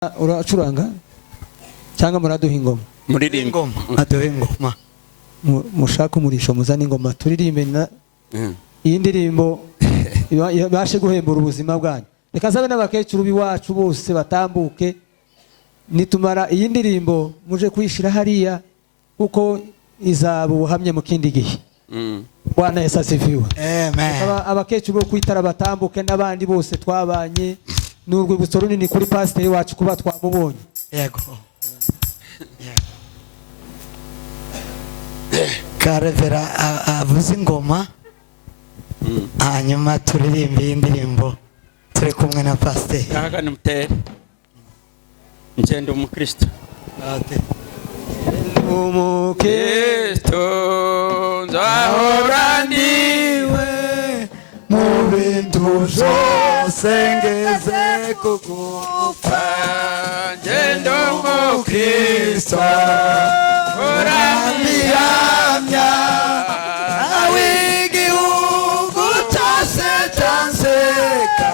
uracuranga cyangwa muraduha ingoma muririmba aduha ingoma mushaka umurisho muzana ingoma turirimbe na iyi ndirimbo ibashe guhembura ubuzima bwanyu. Reka sabe n'abakecuru biwacu bose batambuke nitumara iyi ndirimbo muje kwishira hariya kuko izaba ubuhamye mu kindi gihe. Bwana Yesu asifiwe. Amen. Abakecuru bo kwitara batambuke n'abandi bose twabanye n'urwibutso runini kuri pasiteri wacu kuba twamubonye. Yego. Karevera avuze ingoma hanyuma turirimba iyi ndirimbo turi kumwe na pasiteri. Kaga ni mutere ngende umukristo umukristo nzahora ndiwe mu bintu byose ngeze kugupa ngende umukristo uramihamya nawe igihugu cyose cyanseka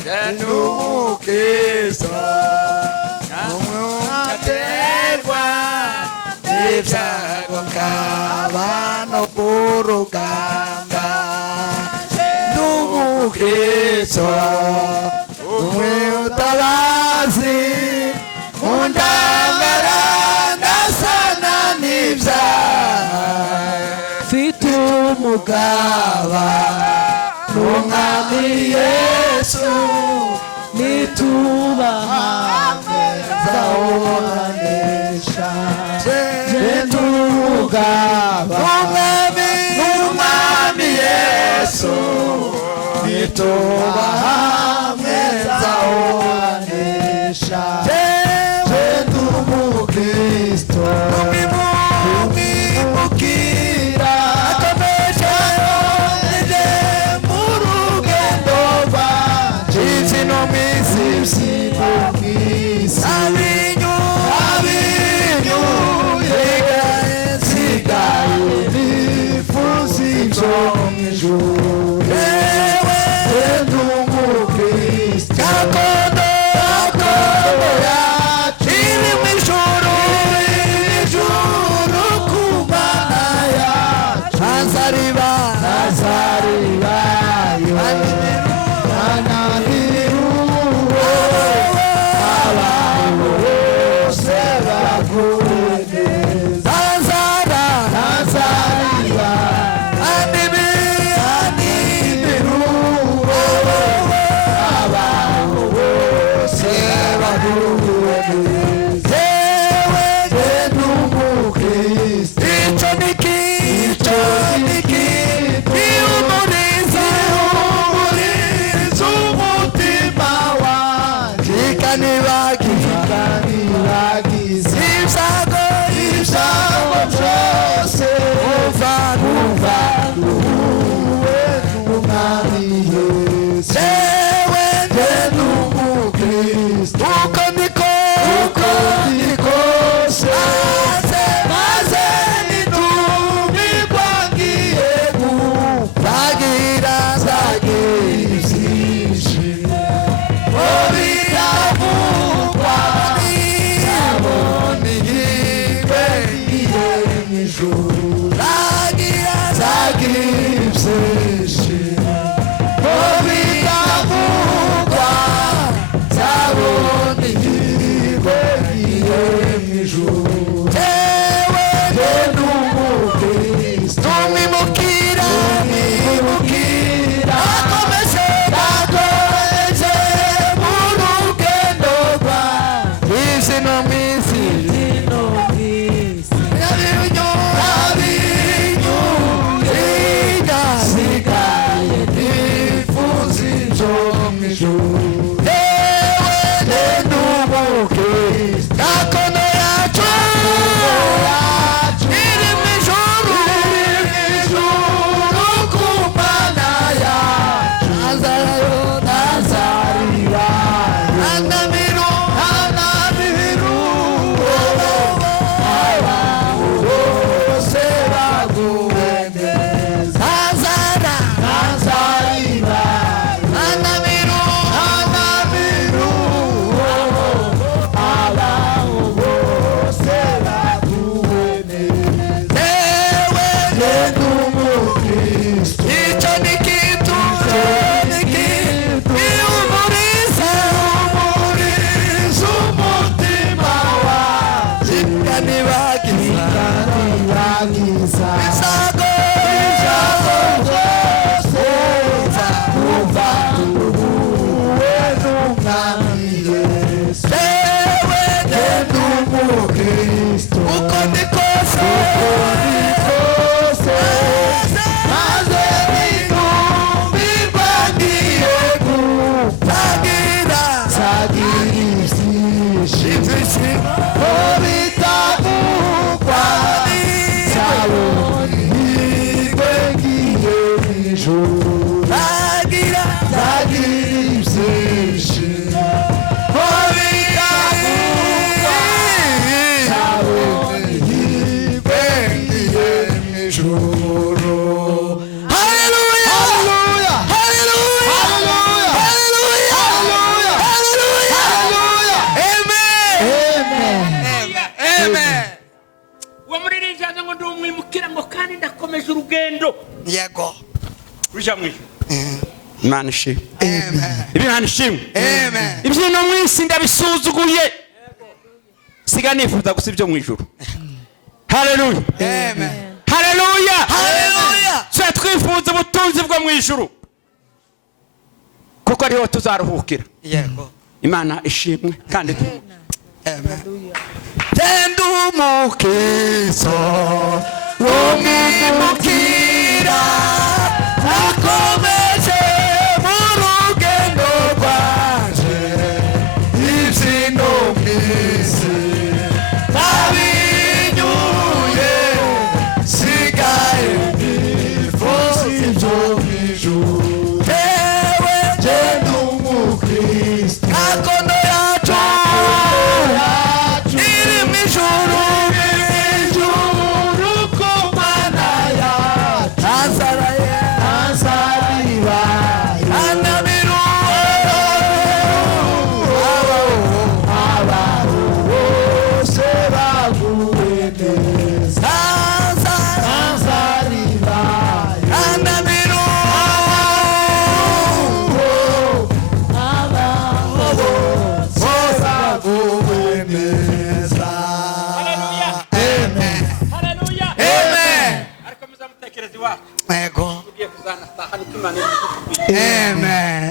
ngende umukristo n'umwaterwa n'ibyago kaba no ku rugamba n'umukristo umwe utabazi mu ndangara ndasana n'ibyaha mfite umugaba n'umwami Yesu nitubaha nzahoranesha mfite umugaba n'umwami Yesu nitubaha nzahoranesha mfite umukristo umwimukira akomeje yongeje mu rugendo rwanje isi no mwisi nsigaye nifuza ibyo mw'ijuru ndi umukristo gakondo yacu iri mw'ijuru ku Mana yacu ntazaribayo ntananiruwo abantu bose baguwe neza ntazaribayo ntananiruwo abantu bose baguwe neza yewe ndi umukristo icyo niki umutima wanjye kanibagiza ibyago byose umva duhuwe n'umwami Yesu yewe ndi umukristo uko ndiko maze nitumirwa ngiye zagira ibyishimo biravugwa zabona ihirwe ngiye mw'ijuru zagira ibyishimo biravugwa zabona ihirwe ibyishimo bitavugwa zabonye ihirwe ngiye mu ijuru zagira ibyishimo bitavugwa zabonye ihirwe ngiye mu ijuru. Haleluya, haleluya, haleluya, haleluya, haleluya, haleluya, haleluya. Amen, amen, amen. Uwo muririmbyi yavuze ngo ndi umwimukira ngo kandi ndakomeje urugendo Yego. ruja mu ijuru. Imana ishimwe. Amen. Imana ishimwe. Amen. Ibyino mu isi ndabisuzuguye siga nifuza gusa ibyo mu ijuru. Haleluya, Amen. haleluya, Haleluya. twe twifuza ubutunzi bwo mu ijuru kuko ariho tuzaruhukira. Yego. Imana ishimwe kandi Amen. Tenda umukizo w'umwimukira akomeje mu rugendo rwanje ibyino mu isi nabinyuye sigaye nifuza ibyo mu ijuru tewe tenda umukristo gakondo yacu iri mu ijuru ku mana yacu azaraye azaribaye anamiru abaho bose baguwe neza azaribaye anamiru abaho bose baguwe neza. haleluya, Amen. haleluya, Amen. ariko muzamutekereza iwacu Yego. tugiye kuzanataha niko Imana iri kutubwira. Amen.